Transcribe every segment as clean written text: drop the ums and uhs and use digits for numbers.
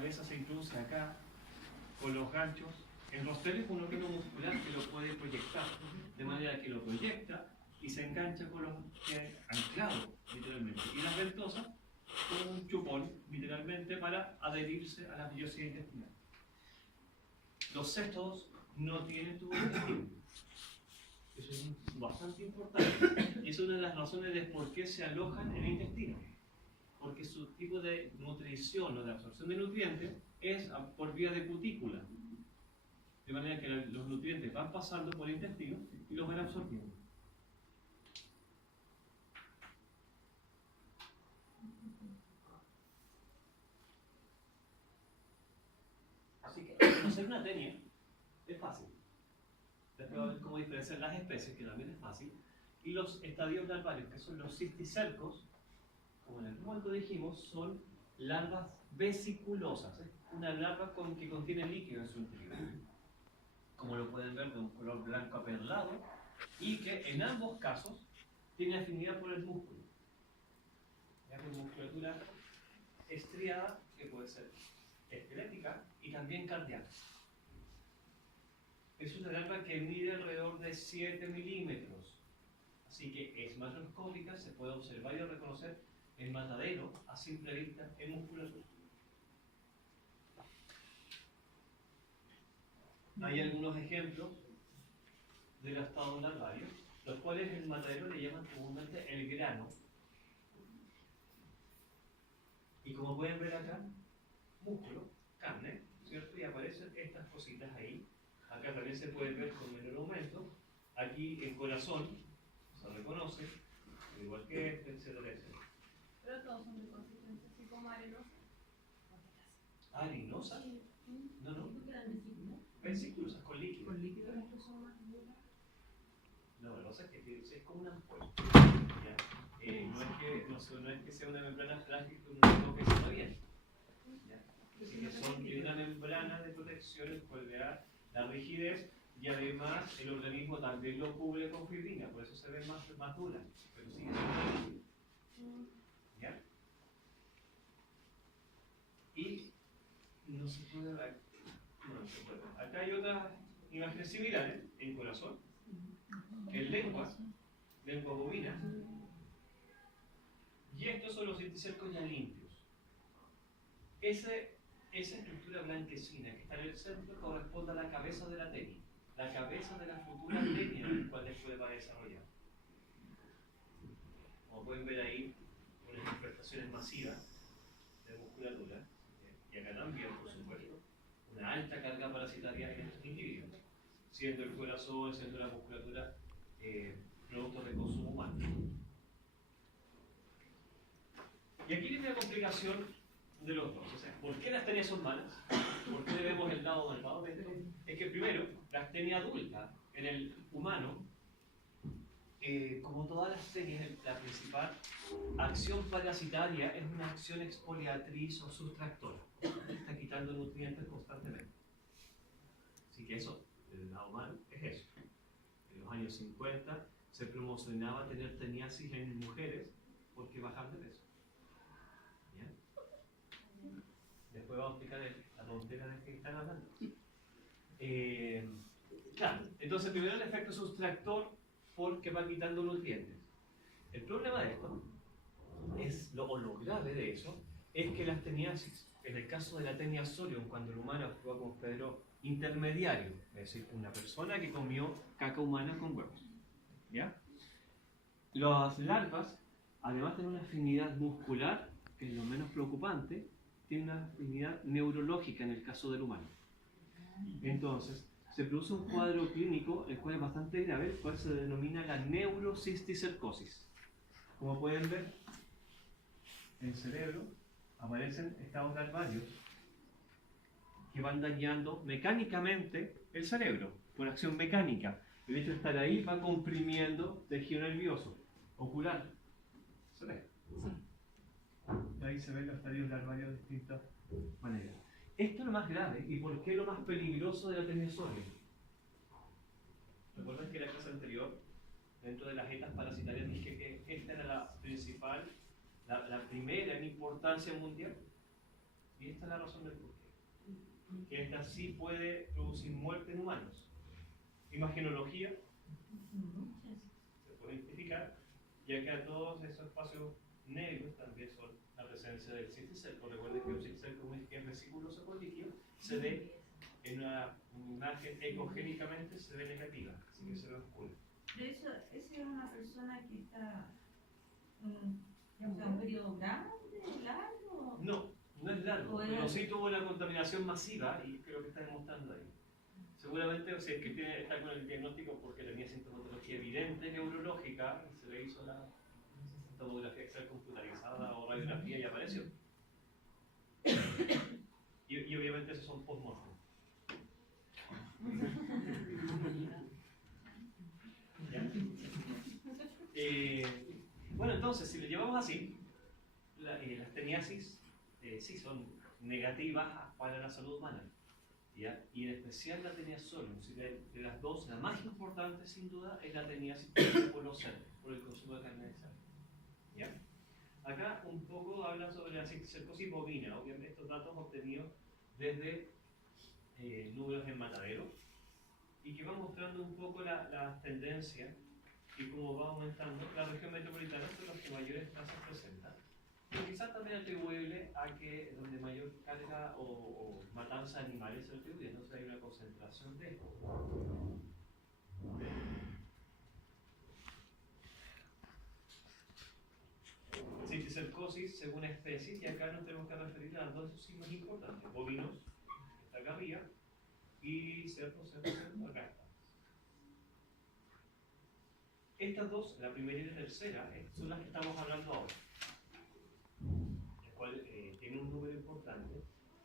cabeza se introduce acá con los ganchos. El rostero es un órgano muscular que lo puede proyectar, de manera que lo proyecta y se engancha con los anclados, literalmente. Y las ventosas con un chupón, literalmente, para adherirse a la vellosidad intestinal. Los cestos no tienen tubo digestivo. Eso es bastante importante. Y es una de las razones de por qué se alojan en el intestino. Porque su tipo de nutrición o de absorción de nutrientes es por vía de cutícula. De manera que los nutrientes van pasando por el intestino y los van absorbiendo. Así que conocer una tenia es fácil. Después vamos a ver cómo diferenciar las especies, que también es fácil. Y los estadios larvarios, que son los cisticercos, como en el momento dijimos, son larvas vesiculosas. Una larva que contiene líquido en su interior. Como lo pueden ver, de un color blanco aperlado, y que en ambos casos tiene afinidad por el músculo. Por musculatura estriada, que puede ser esquelética y también cardíaca. Es una larva que mide alrededor de 7 milímetros, así que es macroscópica, se puede observar y reconocer el matadero a simple vista en musculatura. Hay algunos ejemplos de gastados larvarios, los cuales el matadero le llaman comúnmente el grano. Y como pueden ver acá, músculo, carne, ¿cierto? Y aparecen estas cositas ahí. Acá también se puede ver con menor aumento. Aquí el corazón se reconoce, igual que este, etcétera, etcétera. Pero todos son de consistencia así como arenosa. ¿Arenosa? Sí. No, no. Vesículas. Vesículas con líquido. Con líquido estos son más duras. No, la cosa es que es como una ampolla. No es que sea una membrana frágil que uno toque y se va bien. Así que tiene una membrana de protección el cual le da la rigidez y además el organismo también lo cubre con fibrina, por eso se ve más dura, pero sigue siendo líquido. ¿Ya? Y no se puede ver. No se puede ver. Acá hay otras imágenes similares en corazón, en lengua bovina. Y estos son los cisticercos ya limpios. Esa estructura blanquecina que está en el centro corresponde a la cabeza de la tenia. La cabeza de la futura tenia en la cual después va a desarrollar. Como pueden ver ahí, unas manifestaciones masivas de musculatura. Y acá también, por supuesto, una alta carga parasitaria en estos individuos. Siendo el corazón, siendo la musculatura productos de consumo humano. Y aquí viene la complicación de los dos. O sea, ¿por qué las tenias son malas? ¿Por qué vemos el lado malvado de esto? Es que primero, la astenia adulta en el humano, como todas las tenias, la principal acción parasitaria es una acción exfoliatriz o sustractora. Está quitando nutrientes constantemente. Así que eso, del lado malo, es eso. En los años 50 se promocionaba tener teniasis en mujeres porque bajan de peso. ¿Ya? Después vamos a explicar la tontera de que están hablando. Claro, entonces primero el efecto sustractor porque va quitando nutrientes. El problema de esto, lo grave de eso, es que las teniasis, en el caso de la tenia solium, cuando el humano actúa como hospedero intermediario, es decir, una persona que comió caca humana con huevos. ¿Ya? Las larvas, además de una afinidad muscular, que es lo menos preocupante, tienen una afinidad neurológica en el caso del humano. Entonces, se produce un cuadro clínico, el cual es bastante grave, el cual se denomina la neurocisticercosis. Como pueden ver, en el cerebro aparecen estados larvarios que van dañando mecánicamente el cerebro, por acción mecánica. El hecho de estar ahí va comprimiendo tejido nervioso, ocular. ¿Se ve? Sí. Ahí se ven los estadios larvarios de distintas maneras. Esto es lo más grave, ¿y por qué lo más peligroso de la tenia solium? ¿Recuerdan que en la clase anterior, dentro de las etas parasitarias, dije que esta era la principal, la primera en importancia mundial? Y esta es la razón del porqué. Que esta sí puede producir muerte en humanos. Imagenología se puede identificar, ya que a todos esos espacios negros también son la presencia del cisticerco. Recuerden que un cisticerco es vesiculoso con líquido, se ve en una imagen ecogénicamente se ve negativa, así que se ve oscura. Pero eso es una persona que está en un periodo grande, largo. No, no es largo, O pero era- sí tuvo una contaminación masiva y creo que está demostrando ahí. Seguramente, o sea, es que está con el diagnóstico porque tenía sintomatología evidente neurológica y se le hizo la tomografía axial computarizada o radiografía y apareció. Y obviamente esos son post-mortem. ¿Ya? Bueno, entonces, si lo llevamos así, las teniasis sí son negativas para la salud humana. ¿Ya? Y en especial la teniasol, de las dos, la más importante sin duda es la teniasis por los cerdos, por el consumo de carne de cerdo. ¿Ya? Acá un poco habla sobre la cisticercosis bovina, obviamente estos datos obtenidos desde números en matadero y que van mostrando un poco las tendencias y cómo va aumentando. La región metropolitana son los que mayores tasas presentan. Pero quizás también atribuible a que donde mayor carga o matanza de animales se atribuye, entonces hay una concentración de esto. Cisticercosis según especies, y acá nos tenemos que referir a las dos signos importantes: bovinos, que está acá arriba, y cerdos, acá está. Estas dos, la primera y la tercera, son las que estamos hablando ahora, la cual tiene un número importante.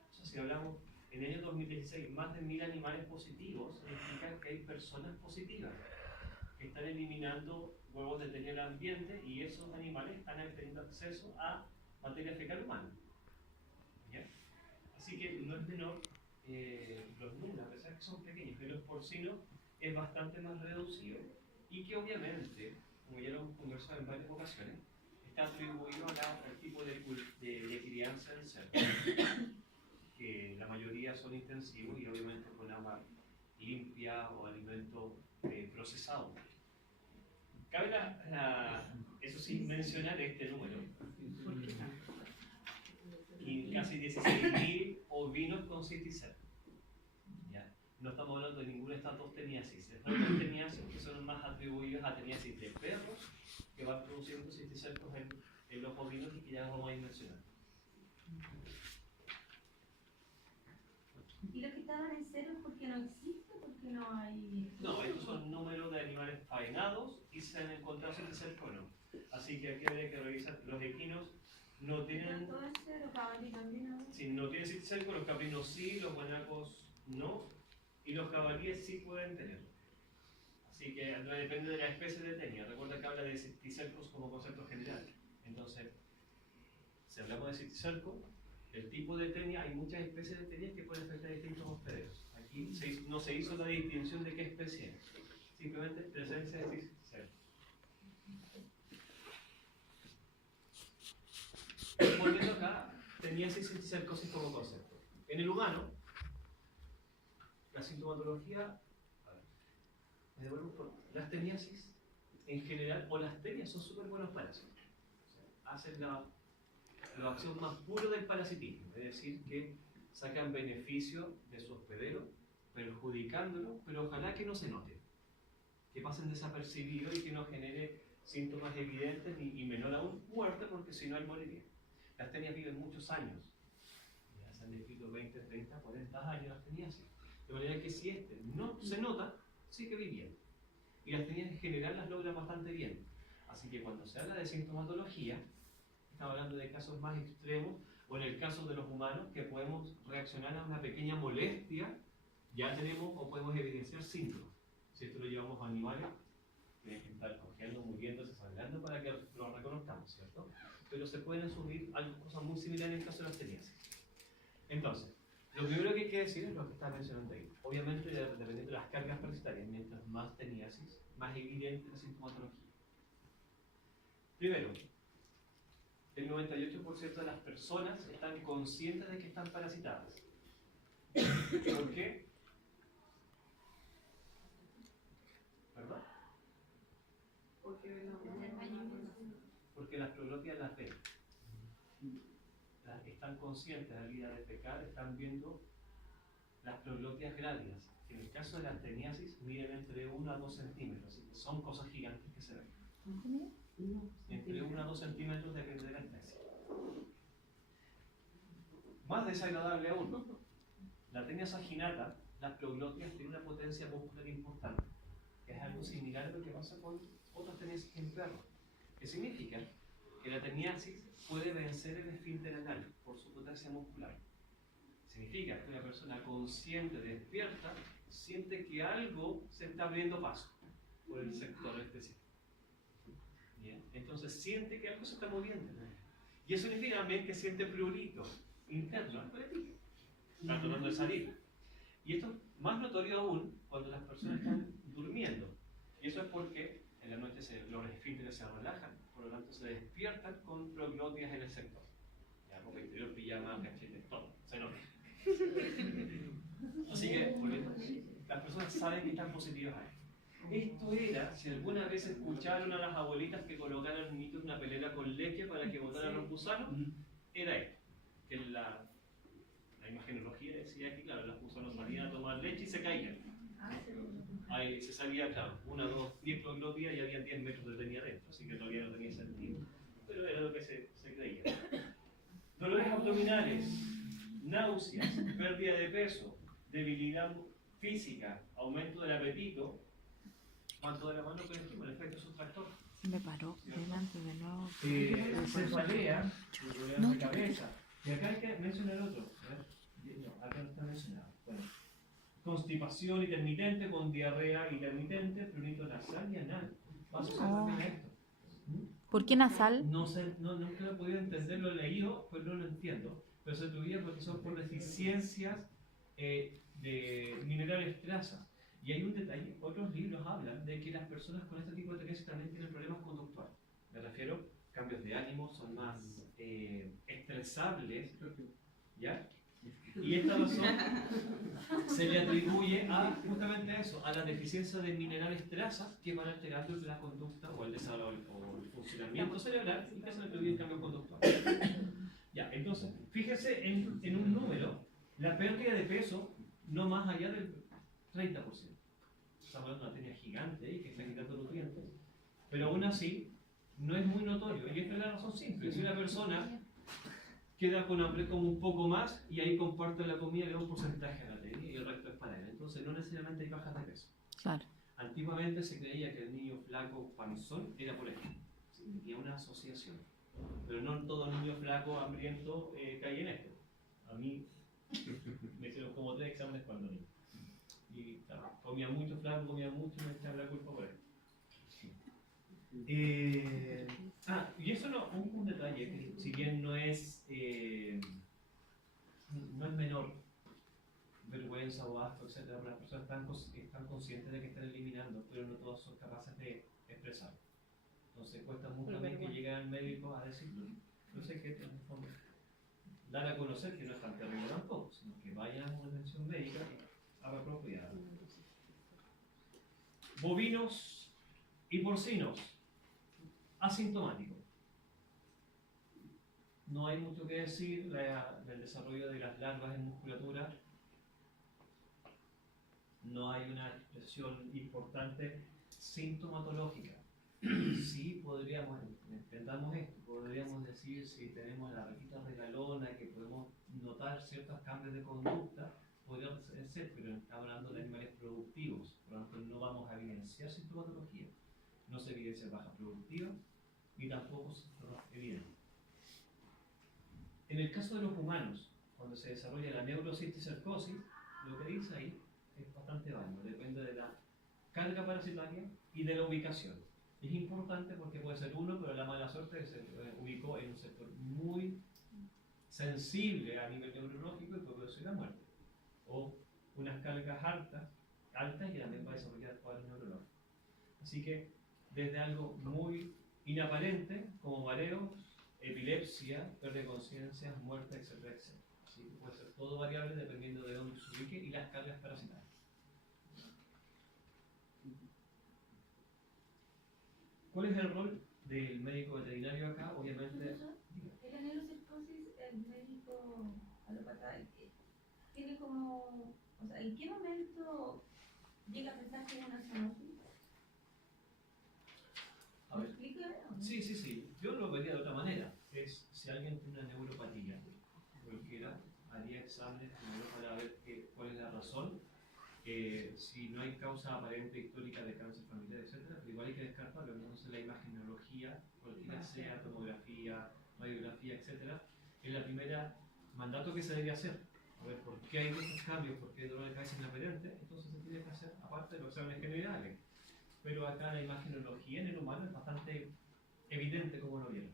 O sea, si hablamos en el año 2016, más de 1000 animales positivos, significa que hay personas positivas que están eliminando huevos de tenia al ambiente y esos animales están teniendo acceso a materia fecal humana. ¿Ya? Así que no es menor los números, a pesar de que son pequeños, que los porcinos es bastante más reducido y que obviamente, como ya lo hemos conversado en varias ocasiones, está atribuido al tipo de crianza del cerdo, que la mayoría son intensivos y obviamente con agua limpia o alimento procesado. Cabe eso sí, mencionar este número. Y casi 16.000 ovinos con cisticerco. ¿Ya? No estamos hablando de ningún estatosteniasis. Estamos teniasis que son más atribuidos a teniasis de perros que van produciendo cisticercos en los ovinos y que ya vamos a ir mencionando. ¿Y los que estaban en cero es porque no existe? ¿Porque no hay...? No, estos son números de animales faenados y se han encontrado cisticerco o no. Así que aquí habría que revisar. Los equinos no tienen... Todo en cero, caballo también, ¿no? Si no tienen cisticerco, los caprinos sí, los guanacos no, y los jabalíes sí pueden tenerlo. Así que depende de la especie de tenia. Recuerda que habla de cisticercos como concepto general. Entonces, si hablamos de cisticerco, el tipo de tenia, hay muchas especies de tenias que pueden afectar a distintos hospederos. Aquí no se hizo la distinción de qué especie es, simplemente presencia de cisticerco. Volviendo acá, teniasis y cisticercosis como concepto. En el humano, la sintomatología, las teniasis en general, o las tenias son súper buenos parásitos. O sea, hacen la acción más pura del parasitismo, es decir, que sacan beneficio de su hospedero, perjudicándolo, pero ojalá que no se note, que pasen desapercibidos y que no genere síntomas evidentes y menor aún muerte, porque si no él moriría. Las tenias viven muchos años, ya se han descrito 20, 30, 40 años las teniasis, de manera que si este no se nota, sí que vivían. Y las tenias en general las logran bastante bien. Así que cuando se habla de sintomatología, estamos hablando de casos más extremos, o en el caso de los humanos, que podemos reaccionar a una pequeña molestia, ya tenemos o podemos evidenciar síntomas. Si esto lo llevamos a animales, tienen que estar cojeando, muriéndose, sangrando para que lo reconozcamos, ¿cierto? Pero se pueden asumir cosas muy similares en el caso de las teniasis. Entonces, lo primero que hay que decir es lo que está mencionando ahí. Obviamente, dependiendo de las cargas parasitarias, mientras más teniasis, más evidente la sintomatología. Primero, el 98% de las personas están conscientes de que están parasitadas. ¿Por qué? ¿Verdad? Porque las proglótidas las ven. Están conscientes al ir a defecar, están viendo las proglótidas grávidas. En el caso de la asteniasis, miden entre 1 a 2 centímetros, así que son cosas gigantes que se ven. Entre 1 a 2 centímetros depende de la especie. Más desagradable aún, la tenia saginata, las proglótidas tienen una potencia muscular importante. Es algo similar a lo que pasa con otras teniasis en perros. ¿Qué significa? Que la teniasis puede vencer el esfínter anal por su potencia muscular. Significa que una persona consciente, despierta, siente que algo se está abriendo paso por el sector específico. ¿Bien? Entonces siente que algo se está moviendo. Y eso significa también que siente prurito interno al coletito. Está tratando de salir. Y esto es más notorio aún cuando las personas están durmiendo. Y eso es porque en la noche los esfínteres se relajan, por lo tanto se despiertan con proglótidas en el sector. Ya, ropa interior, pijama, cachetes, todo. Se nota. Así que, las personas saben que están positivas ahí. Esto era, si alguna vez escucharon a las abuelitas que colocaran al niño en una pelera con leche para que botaran los gusanos, era esto. Que la imagenología decía que, claro, los gusanos salían a tomar leche y se caían. Ahí se salía, claro, 1, 2, 10 proglótidas y había 10 metros de tenía dentro, así que todavía no tenía sentido. Pero era lo que se creía. Dolores abdominales, náuseas, pérdida de peso, debilidad física, aumento del apetito, ¿cuánto de la mano con el efecto sustractor? Me paró delante de nuevo. Cefalea, problemas de cabeza. Y acá hay que mencionar otro. No, acá no está mencionado. Bueno, constipación intermitente con diarrea intermitente, prurito nasal y anal. Vas a usar también esto. ¿Por qué nasal? No sé, nunca lo he podido entender, lo he leído, pero no lo entiendo. Pero se atribuye porque son por deficiencias de minerales traza. Y hay un detalle, otros libros hablan de que las personas con este tipo de teniasis también tienen problemas conductuales. Me refiero, cambios de ánimo, son más estresables, ¿ya? Y esta razón se le atribuye a justamente a eso, a la deficiencia de minerales trazas que van alterando la conducta o el desarrollo o el funcionamiento cerebral y que se le atribuye cambio conductual. Ya, entonces, fíjese en un número, la pérdida de peso no más allá del 30%. Estamos hablando de una tenia gigante y que está quitando nutrientes, pero aún así no es muy notorio. Y esta es la razón simple. Si una persona queda con hambre como un poco más y ahí comparte la comida, le da un porcentaje a la tenia y el resto es para él. Entonces no necesariamente hay bajas de peso. Claro. Antiguamente se creía que el niño flaco panzón era por esto. Tenía una asociación. Pero no todo niño flaco hambriento cae en esto. A mí me hicieron como 3 exámenes cuando niño. Y claro, comía mucho flaco, comía mucho y me echaban la culpa por esto. Y eso no, un detalle que si bien no es menor, vergüenza o asco, etc., las personas están conscientes de que están eliminando, pero no todas son capaces de expresarlo. Entonces cuesta mucho también que lleguen al médico a decirlo. No sé qué, en el fondo, dar a conocer que no es tan terrible tampoco, sino que vayan a una atención médica y hagan cuidado. Bovinos y porcinos. Asintomático. No hay mucho que decir del desarrollo de las larvas en musculatura. No hay una expresión importante sintomatológica. Sí podríamos, entendamos esto, podríamos decir si tenemos la rejita regalona, que podemos notar ciertos cambios de conducta, podría ser, pero estamos hablando de animales productivos, por lo tanto no vamos a evidenciar sintomatología. No se evidencia baja productiva, ni tampoco síntomas evidentes. En el caso de los humanos, cuando se desarrolla la neurocisticercosis, lo que dice ahí es bastante válido, depende de la carga parasitaria y de la ubicación. Es importante porque puede ser uno, pero la mala suerte es que se ubicó en un sector muy sensible a nivel neurológico y puede producir la muerte. O unas cargas altas y también va a desarrollar cuadros neurológicos. Así que desde algo muy inaparente, como mareo, epilepsia, pérdida de conciencia, muerte, etcétera, etcétera. Así que puede ser todo variable dependiendo de dónde se ubique y las cargas parasitarias. ¿Cuál es el rol del médico veterinario acá? Obviamente, El anelocircosis, el médico alópata, tiene como, o sea, ¿en qué momento llega a pensar que es una zoonosis? a ¿Me ver, explica? sí. Yo lo vería de otra manera. Es si alguien tiene una neuropatía, cualquiera haría exámenes primero para ver cuál es la razón. Si no hay causa aparente histórica de cáncer familiar, etcétera, pero igual hay que descartarlo. Entonces la imagenología, cualquiera sea, tomografía, radiografía, etcétera, es la primera mandato que se debe hacer. A ver, ¿por qué hay estos cambios? ¿Por qué hay dolor de cabeza inaperente? Entonces se tiene que hacer, aparte de los exámenes generales. Pero acá la imagenología en el humano es bastante evidente como lo vieron.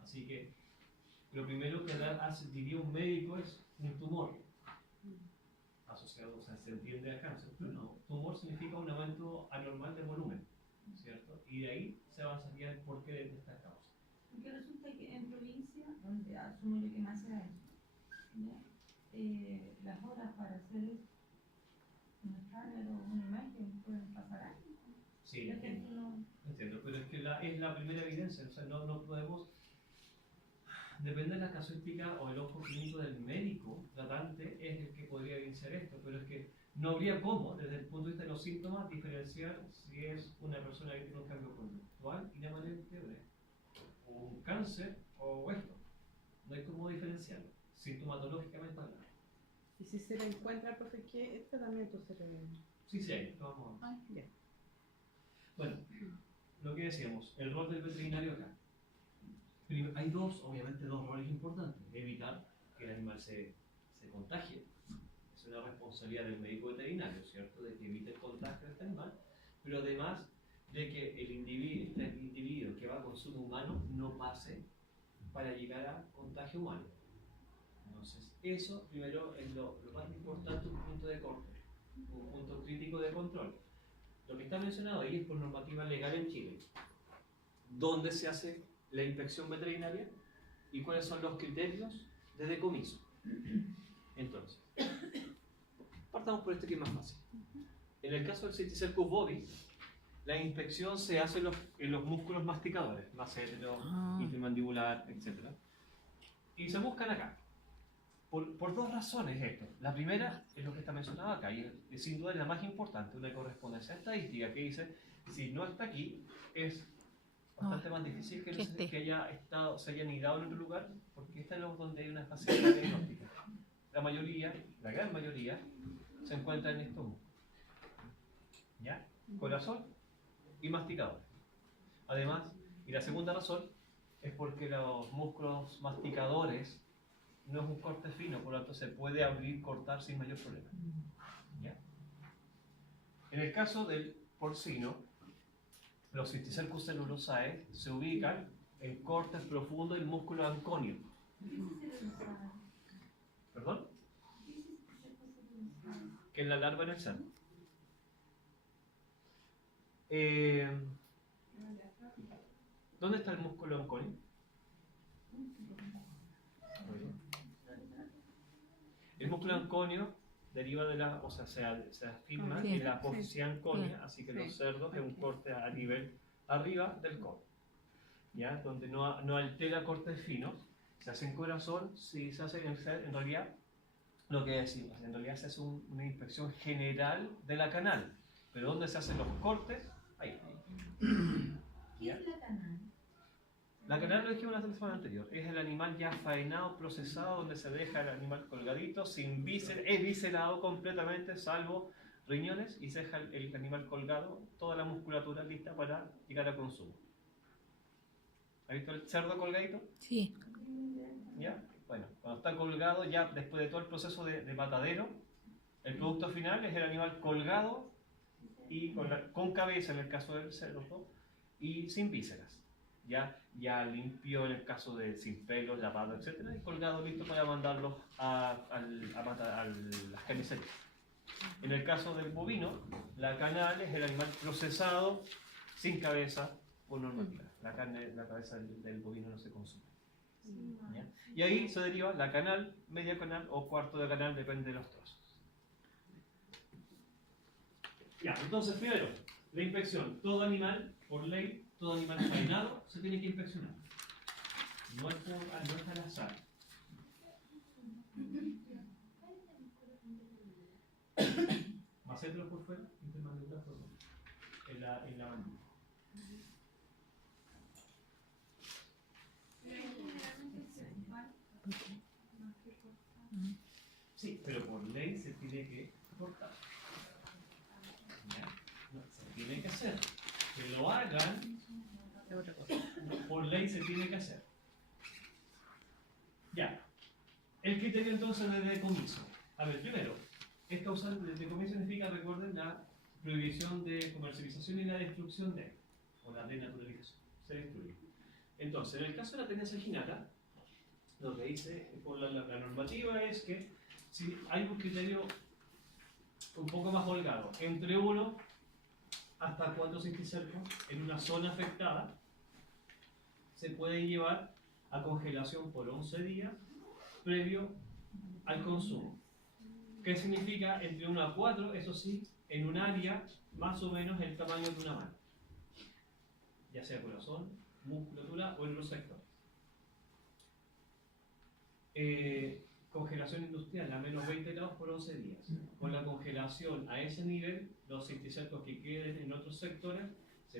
Así que lo primero que diría un médico es un tumor asociado, o sea, se entiende a cáncer, pero no, tumor significa un aumento anormal de volumen, ¿cierto? Y de ahí se avanzaría el porqué de estas causas. Porque resulta que en provincia, donde asumo yo que más se da eso, ¿ya? Las horas para hacer un escáner o una imagen pueden pasar años. Sí, La gente no... entiendo, pero es que es la primera evidencia, o sea, no podemos, depende de la casuística o el ojo clínico del médico tratante, es el que podría evidenciar esto, pero es que no habría cómo, desde el punto de vista de los síntomas, diferenciar si es una persona que tiene un cambio conductual inherentemente o un cáncer o esto. No hay cómo diferenciarlo, sintomatológicamente hablando. Y si se le encuentra, profe, ¿qué tratamiento se le...? Sí, esto vamos a ver. Ah, ya. Bueno, lo que decíamos, el rol del veterinario acá. Hay obviamente dos roles importantes. Evitar que el animal se contagie. Es una responsabilidad del médico veterinario, ¿cierto? De que evite el contagio de este animal, pero además de que el individuo que va a consumo humano no pase para llegar a contagio humano. Entonces, eso primero es lo más importante, un punto de corte, un punto crítico de control. Lo que está mencionado ahí es por normativa legal en Chile. ¿Dónde se hace la inspección veterinaria y cuáles son los criterios de decomiso? Entonces, partamos por este que es más fácil. En el caso del Cysticercus bovis, la inspección se hace en los músculos masticadores, massetero, intermandibular, etc. Y se buscan acá. Por dos razones esto. La primera es lo que está mencionado acá, y es sin duda la más importante, una correspondencia estadística que dice, si no está aquí, es bastante más difícil que se haya anidado en otro lugar, porque esta es donde hay una facilidad diagnóstica. La gran mayoría, se encuentra en estos músculos. ¿Ya? Corazón y masticador. Además, y la segunda razón, es porque los músculos masticadores no es un corte fino, por lo tanto se puede abrir, cortar sin mayor problema. ¿Ya? En el caso del porcino, los Cysticercus cellulosae se ubican en cortes profundos del músculo anconio. ¿Perdón? Que es la larva en el seno. ¿Dónde está el músculo anconio? El músculo anconio deriva de se afirma en la apófisis anconia, así que los cerdos es un corte a nivel arriba del codo, ¿ya? Donde no altera cortes finos, se hace en corazón, si se hace en realidad, lo que decimos, en realidad se hace una inspección general de la canal, pero donde se hacen los cortes, ahí. ¿Qué es la canal? La canal lo dijimos la semana anterior, es el animal ya faenado, procesado, donde se deja el animal colgadito, sin vísceras, es viscerado completamente, salvo riñones, y se deja el animal colgado, toda la musculatura lista para llegar a consumo. ¿Has visto el cerdo colgadito? Sí. ¿Ya? Bueno, cuando está colgado, ya después de todo el proceso de matadero, el producto final es el animal colgado y con cabeza en el caso del cerdo y sin vísceras. Ya limpio en el caso de sin pelos, lavado, etc. Y colgado listo para mandarlos a las carnicerías. En el caso del bovino, la canal es el animal procesado sin cabeza por normativa. La cabeza del bovino no se consume. ¿Ya? Y ahí se deriva la canal, media canal o cuarto de canal, depende de los trozos. Ya, entonces primero, la inspección. Todo animal, por ley, todo animal faenado se tiene que inspeccionar. No es al azar. Macétalo por fuera, intermandibular por dentro, en la mandíbula. Pero ahí generalmente se ocupan más que cortar. Sí, pero por ley se tiene que cortar. ¿Ya? No, se tiene que hacer. Que lo hagan, Es otra cosa. por ley se tiene que hacer. Ya. El criterio entonces de decomiso. A ver, primero, es causal de decomiso significa, recuerden, la prohibición de comercialización y la destrucción de, o la denaturalización. Se destruye. Entonces, en el caso de la tenia saginata, lo que dice por la normativa es que si hay un criterio un poco más holgado, entre 1 hasta 4 cisticercos en una zona afectada, se puede llevar a congelación por 11 días previo al consumo. ¿Qué significa? Entre 1 a 4, eso sí, en un área más o menos el tamaño de una mano, ya sea corazón, musculatura o en los sectores. Congelación industrial a menos 20 grados por 11 días. Con la congelación a ese nivel, los cisticercos que queden en otros sectores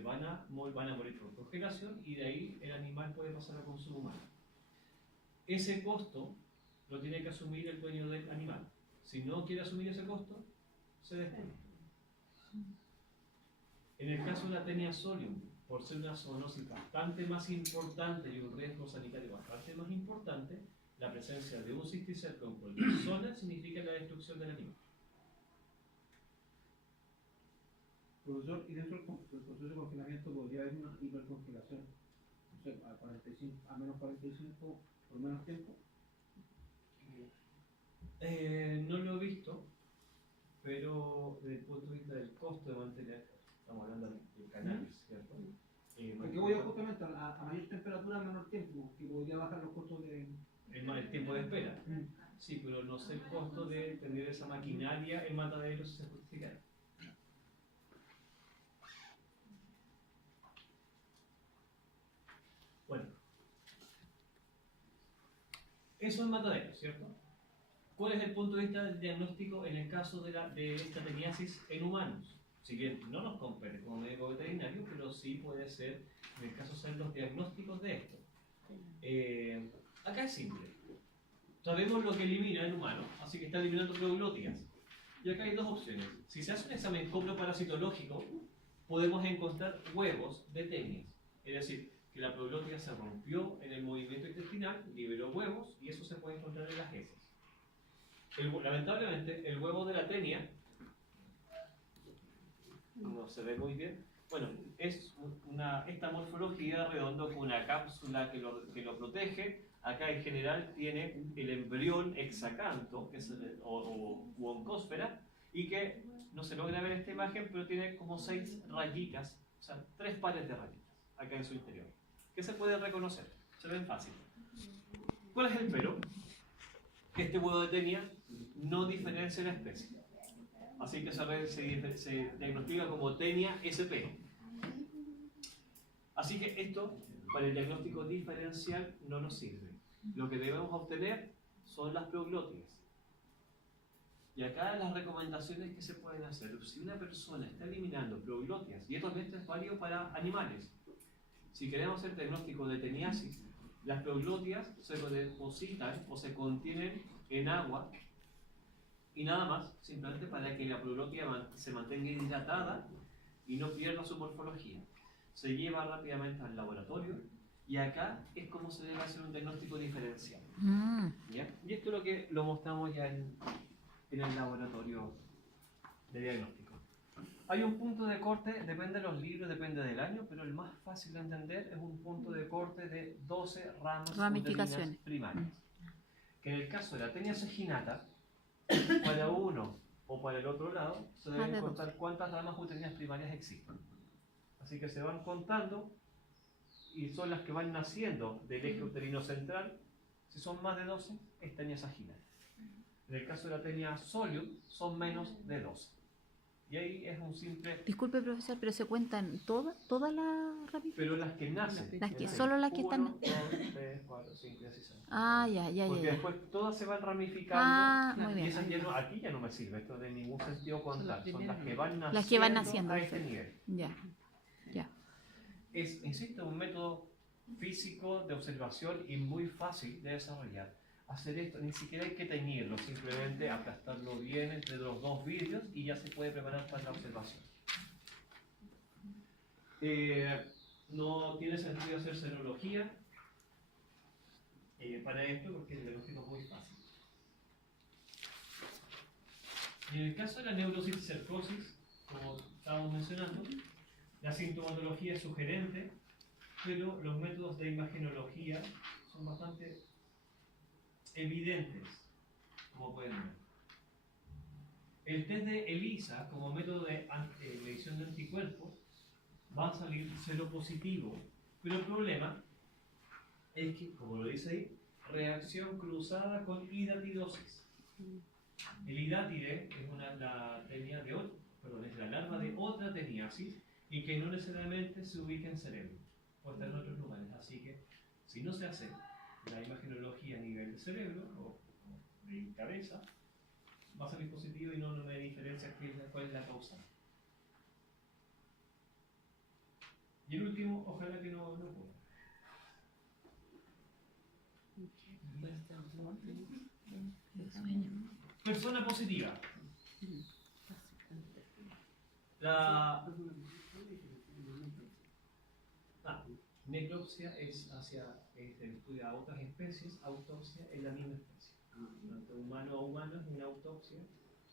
van a morir por congelación y de ahí el animal puede pasar a consumo humano. Ese costo lo tiene que asumir el dueño del animal. Si no quiere asumir ese costo, se destruye. En el caso de la tenia solium, por ser una zoonosis bastante más importante y un riesgo sanitario bastante más importante, la presencia de un cisticerco en cualquier zona significa la destrucción del animal. Profesor, y dentro del proceso de congelamiento podría haber una hipercongelación, no sé, a menos 45 por menos tiempo. No lo he visto, pero desde el punto de vista del costo de mantener, estamos hablando del cannabis, ¿cierto? Porque voy justamente a mayor temperatura, a menor tiempo, que podría bajar los costos de... El tiempo de espera. Sí, pero no sé el costo de tener esa maquinaria en matadero si se justifica. Bueno, eso es matadero, ¿cierto? ¿Cuál es el punto de vista del diagnóstico en el caso de esta teniasis en humanos? Si bien no nos compete como médico veterinario, pero sí puede ser, en el caso de ser los diagnósticos de esto. Acá es simple. Sabemos lo que elimina el humano, así que está eliminando proglóticas. Y acá hay dos opciones. Si se hace un examen coproparasitológico, podemos encontrar huevos de tenias. Es decir, que la proglótica se rompió en el movimiento intestinal, liberó huevos, y eso se puede encontrar en las heces. Lamentablemente, el huevo de la tenia no se ve muy bien. Bueno, es esta morfología redondo con una cápsula que lo protege. Acá en general tiene el embrión hexacanto, que es o oncósfera, y que no se logra ver esta imagen, pero tiene como 6 rayitas, o sea, 3 pares de rayitas acá en su interior, que se puede reconocer, se ven fácil. ¿Cuál es el pero? Que este huevo de tenia no diferencia la especie. Así que se diagnostica como tenia SP. Así que esto, para el diagnóstico diferencial, no nos sirve. Lo que debemos obtener son las proglóticas. Y acá las recomendaciones que se pueden hacer. Si una persona está eliminando proglóticas, y esto es válido para animales, si queremos hacer diagnóstico de teniasis, las proglóticas se depositan o se contienen en agua y nada más, simplemente para que la proglótica se mantenga hidratada y no pierda su morfología. Se lleva rápidamente al laboratorio y acá es como se debe hacer un diagnóstico diferencial. ¿Ya? Y esto es lo que lo mostramos ya en el laboratorio de diagnóstico. Hay un punto de corte, depende de los libros, depende del año, pero el más fácil de entender es un punto de corte de 12 ramas Ramificaciones primarias. Que en el caso de la tenia saginata, para uno o para el otro lado, se deben contar cuántas ramas uterinas primarias existen. Así que se van contando y son las que van naciendo del eje uterino central. Si son más de 12, es tenia saginal. En el caso de la tenia solium, son menos de 12. Y ahí es un simple... Disculpe, profesor, pero se cuentan todas las ramificaciones. Pero las que nacen. Las que- es solo las que están- 1, 2, 3, 4, 5, 6. Ah, ya. Porque después todas se van ramificando. Ah, muy Y bien. esas ya no, aquí ya no me sirve, esto de ningún sentido contar. Son las que van naciendo, Las que van naciendo, a este perfecto. nivel. Ya. Es, insisto, un método físico de observación y muy fácil de desarrollar. Hacer esto, ni siquiera hay que teñirlo, simplemente aplastarlo bien entre los dos vidrios y ya se puede preparar para la observación. No tiene sentido hacer serología para esto porque el diagnóstico es muy fácil. Y en el caso de la neurocisticercosis, como estábamos mencionando, la sintomatología es sugerente, pero los métodos de imagenología son bastante evidentes, como pueden ver. El test de ELISA, como método de medición de anticuerpos, va a salir cero positivo, pero el problema es que, como lo dice ahí, reacción cruzada con hidatidosis. El hidátide es la tenia de es la larva de otra teniasis y que no necesariamente se ubica en cerebro, puede estar en otros lugares. Así que, si no se hace la imagenología a nivel de cerebro o de cabeza, va a salir positivo y no me diferencia cuál es la causa. Y el último, ojalá que no ocurra. Persona positiva. Necropsia es el estudio a otras especies, autopsia es la misma especie. Tanto humano a humano es una autopsia,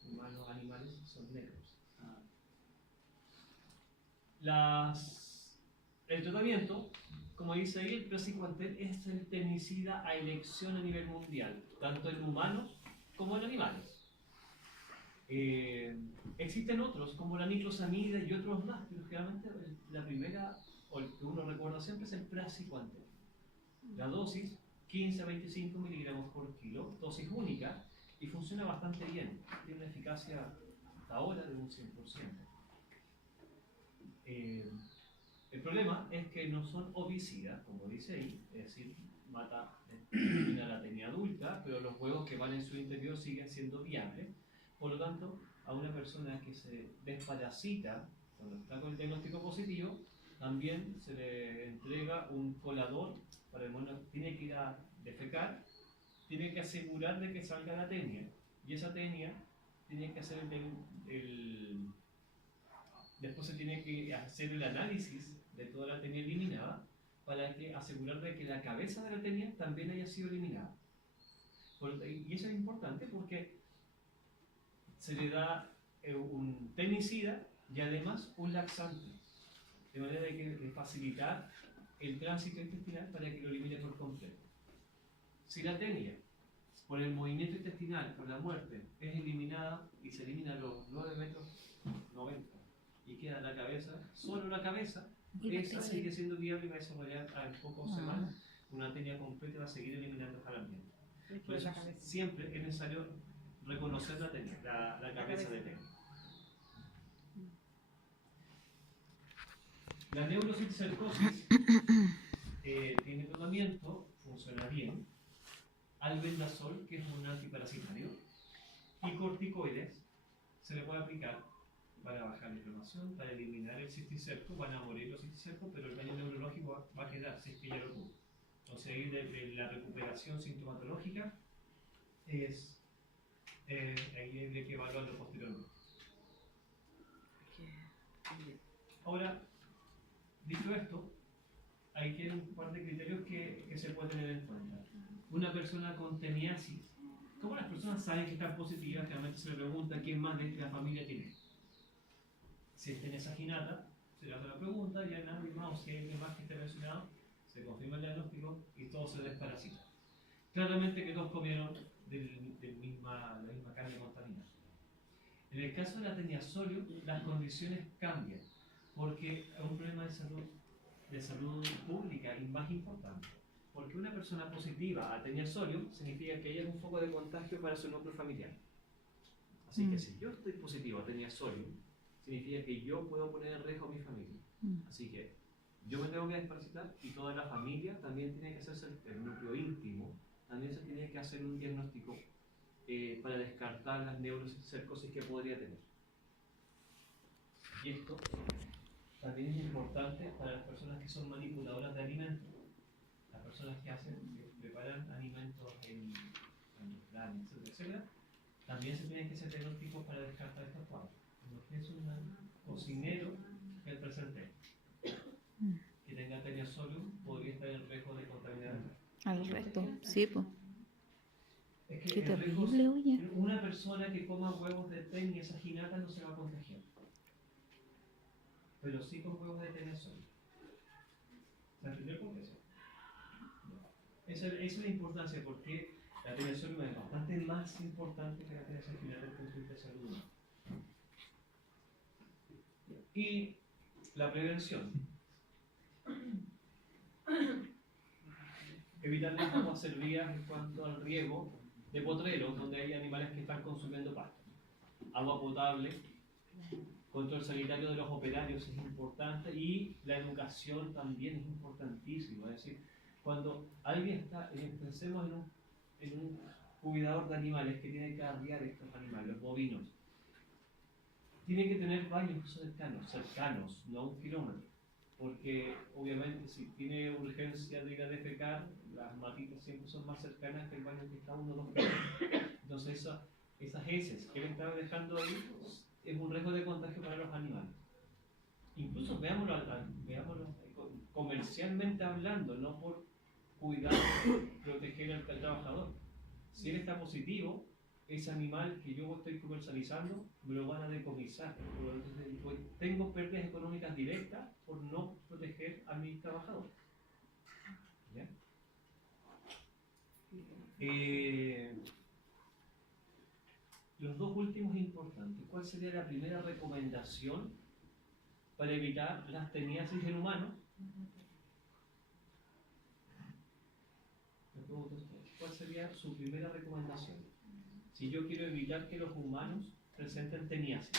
humanos a animales son necropsias. El tratamiento, como dice ahí, el praziquantel es el teminicida a elección a nivel mundial, tanto en humanos como en animales. Existen otros, como la niclosamida y otros más, pero generalmente la primera, o el que uno recuerda siempre, es el praziquantel. La dosis, 15 a 25 miligramos por kilo, dosis única, y funciona bastante bien. Tiene una eficacia hasta ahora de un 100%. El problema es que no son ovicidas, como dice ahí, es decir, elimina la tenia adulta, pero los huevos que van en su interior siguen siendo viables. Por lo tanto, a una persona que se desparasita cuando está con el diagnóstico positivo, también se le entrega un colador para el mono. Tiene que ir a defecar, tiene que asegurar de que salga la tenia, y esa tenia tiene que hacer después se tiene que hacer el análisis de toda la tenia eliminada para asegurar de que la cabeza de la tenia también haya sido eliminada. Y eso es importante porque se le da un teminicida y además un laxante, de manera de facilitar el tránsito intestinal para que lo elimine por completo. Si la tenia, por el movimiento intestinal, por la muerte, es eliminada y se elimina los 9 metros 90 y queda la cabeza, solo la cabeza, esa sigue siendo viable y va a desarrollar en pocas semanas una tenia completa y va a seguir eliminando al ambiente. Por eso siempre es necesario reconocer la tenia, la cabeza de tenia. La neurocisticercosis tiene tratamiento, funciona bien. Albendazol, que es un antiparasitario, y corticoides se le puede aplicar para bajar la inflamación, para eliminar el cisticerco. Van a morir los cisticercos, pero el daño neurológico va a quedar si es que ya lo tuvo. Entonces ahí de la recuperación sintomatológica ahí hay que evaluarlo posteriormente. Ahora, dicho esto, hay que un par de criterios que se pueden tener en cuenta. Una persona con teniasis, ¿cómo las personas saben que están positivas? Realmente se le pregunta quién más de la familia tiene. Si es tenia saginata, se le hace la pregunta, ya nadie más, o si hay alguien más que esté mencionado, se confirma el diagnóstico y todos se desparasitan. Claramente que todos comieron la misma carne contaminada. En el caso de la tenia solium, las condiciones cambian, porque es un problema de salud de salud pública y más importante. Porque una persona positiva a Taenia solium significa que ella es un foco de contagio para su núcleo familiar. Así que si yo estoy positivo a Taenia solium, significa que yo puedo poner en riesgo a mi familia. Así que yo me tengo que desparasitar y toda la familia también tiene que hacerse el núcleo íntimo, también se tiene que hacer un diagnóstico para descartar las neurocercosis que podría tener. Y esto también es importante para las personas que son manipuladoras de alimentos. Las personas que preparan alimentos en restaurantes, etcétera, etcétera, también se tienen que hacer diagnósticos para descartar estos cuadros. Lo que es un cocinero que el presente que tenga Taenia solium podría estar en riesgo de contaminar Al resto, sí, pues. Es que Qué el riesgo, terrible, oye. una persona que coma huevos de Taenia saginata no se va a contagiar, pero sí con huevos de Taenia solium. ¿Se entendió por qué eso? Esa es la importancia, porque la Taenia solium es bastante más importante que la Taenia saginata desde el punto de vista de salud humana. Y la prevención. Evitar las aguas servidas en cuanto al riego de potreros donde hay animales que están consumiendo pasto. Agua potable, control sanitario de los operarios es importante y la educación también es importantísima. Es decir, cuando alguien está, pensemos en un cuidador de animales que tiene que arriar estos animales, los bovinos, tiene que tener baños cercanos, no a 1 kilómetro. Porque obviamente si tiene urgencia de ir a defecar, las matitas siempre son más cercanas que el baño que está a 1 o 2 kilómetros. Entonces esas heces que él está dejando ahí es un riesgo de contagio para los animales. Incluso veámoslo comercialmente hablando, no por cuidar, proteger al trabajador. Si él está positivo, ese animal que yo estoy comercializando me lo van a decomisar. Entonces, tengo pérdidas económicas directas por no proteger a mis trabajadores. ¿Ya? Los dos últimos importantes. ¿Cuál sería la primera recomendación para evitar las teniasis en humanos? Me pregunto a ustedes, ¿cuál sería su primera recomendación? Si yo quiero evitar que los humanos presenten teniasis.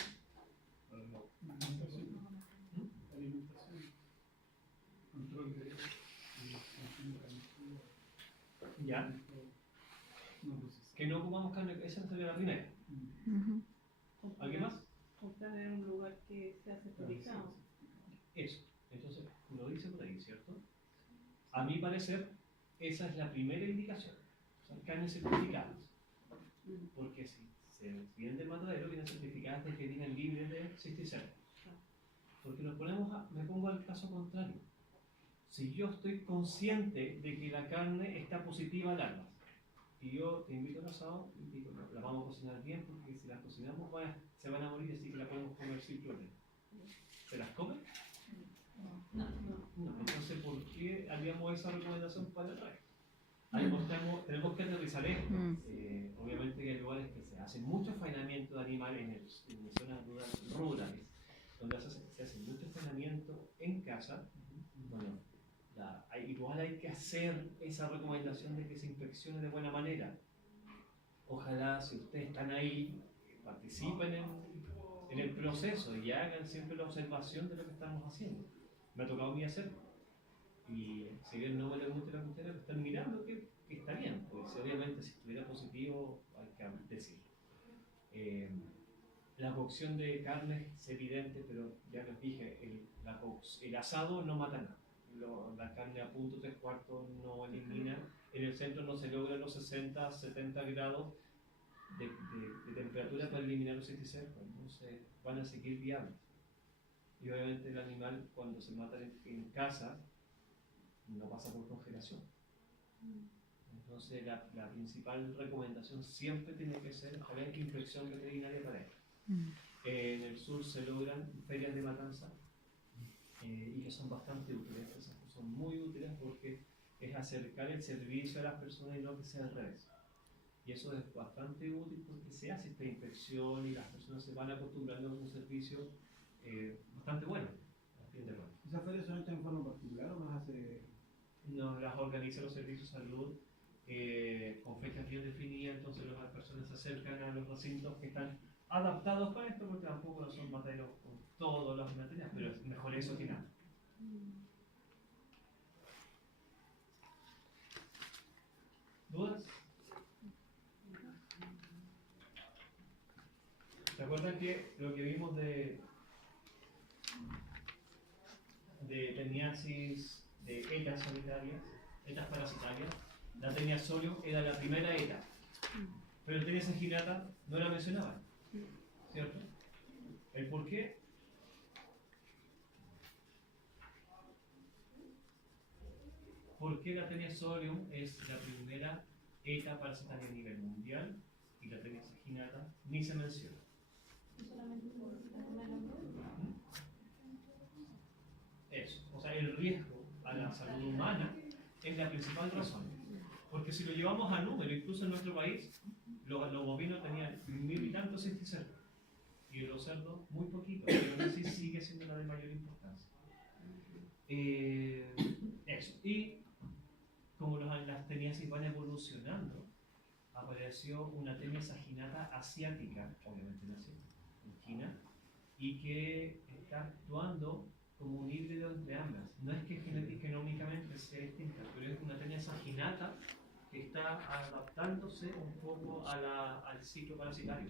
¿Ya? Que no comamos carne, esa sería la primera. ¿Alguien más? Comprar en un lugar que sea certificado. Eso. Entonces, lo dice por ahí, ¿cierto? A mi parecer, esa es la primera indicación. Son carnes certificadas. Porque si se vienen del matadero, vienen certificadas de que vienen libres de cisticerco. Porque me pongo al caso contrario. Si yo estoy consciente de que la carne está positiva a larvas, y yo te invito al asado y digo, no, la vamos a cocinar bien, porque si las cocinamos se van a morir, así que la podemos comer sin problema. ¿Se las comen? No. Entonces, ¿por qué haríamos esa recomendación para el resto? Tenemos que aterrizar esto. Obviamente que hay lugares que se hace mucho faenamiento de animales en zonas rurales, donde se hace mucho faenamiento en casa. Bueno, igual hay que hacer esa recomendación de que se inspeccione de buena manera. Ojalá, si ustedes están ahí, participen en el proceso y hagan siempre la observación de lo que estamos haciendo. Me ha tocado a mí hacerlo. Y si bien no me le gusta la cuestión, pero están mirando que está bien. Pues obviamente si estuviera positivo, hay que decirlo. La cocción de carne es evidente, pero ya les dije, el asado no mata nada. La carne a punto 3/4 no elimina. En el centro no se logran los 60, 70 grados de temperatura para eliminar los cisticercos. Entonces van a seguir viables. Y obviamente el animal, cuando se mata en casa, no pasa por congelación. Entonces la principal recomendación siempre tiene que ser haber inspección veterinaria para esto. En el sur se logran ferias de matanza y que son bastante útiles. Esas son muy útiles porque es acercar el servicio a las personas y no que sea al revés. Y eso es bastante útil porque se hace esta inspección y las personas se van acostumbrando a un servicio bastante bueno. Al Bien de acuerdo. ¿Esas ferias son hechas en forma particular o las hace? Nos las organiza los servicios de salud con fechas bien definidas, entonces las personas se acercan a los recintos que están adaptados para esto, porque tampoco son materiales con todos los materiales, pero es mejor eso que nada. ¿Dudas? ¿Se acuerdan que lo que vimos de teniasis, de etas solitarias, etas parasitarias? La tenia solium era la primera eta, pero tenias inginata no la mencionaban, ¿cierto? ¿El por qué? ¿Por qué la tenia solium es la primera eta parasitaria a nivel mundial y la tenia inginata ni se menciona? Solamente necesita comer los dos. Eso, o sea, el riesgo a la salud humana es la principal razón. Porque si lo llevamos a número, incluso en nuestro país, los bovinos tenían 1000 y tantos cisticercos y los cerdos muy poquitos, pero aún así sigue siendo la de mayor importancia. Eso. Y como las teniasis van evolucionando, apareció una tenia saginata asiática, obviamente nació en China, y que está actuando como un híbrido entre ambas. No es que genómicamente sea distinta, pero es una tenia saginata que está adaptándose un poco al ciclo parasitario.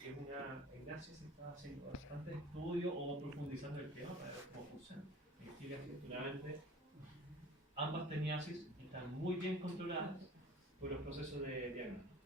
Es en Asia se está haciendo bastante estudio o profundizando el tema para ver cómo funciona. En Chile, afortunadamente, ambas teniasis están muy bien controladas por los procesos de diagnóstico.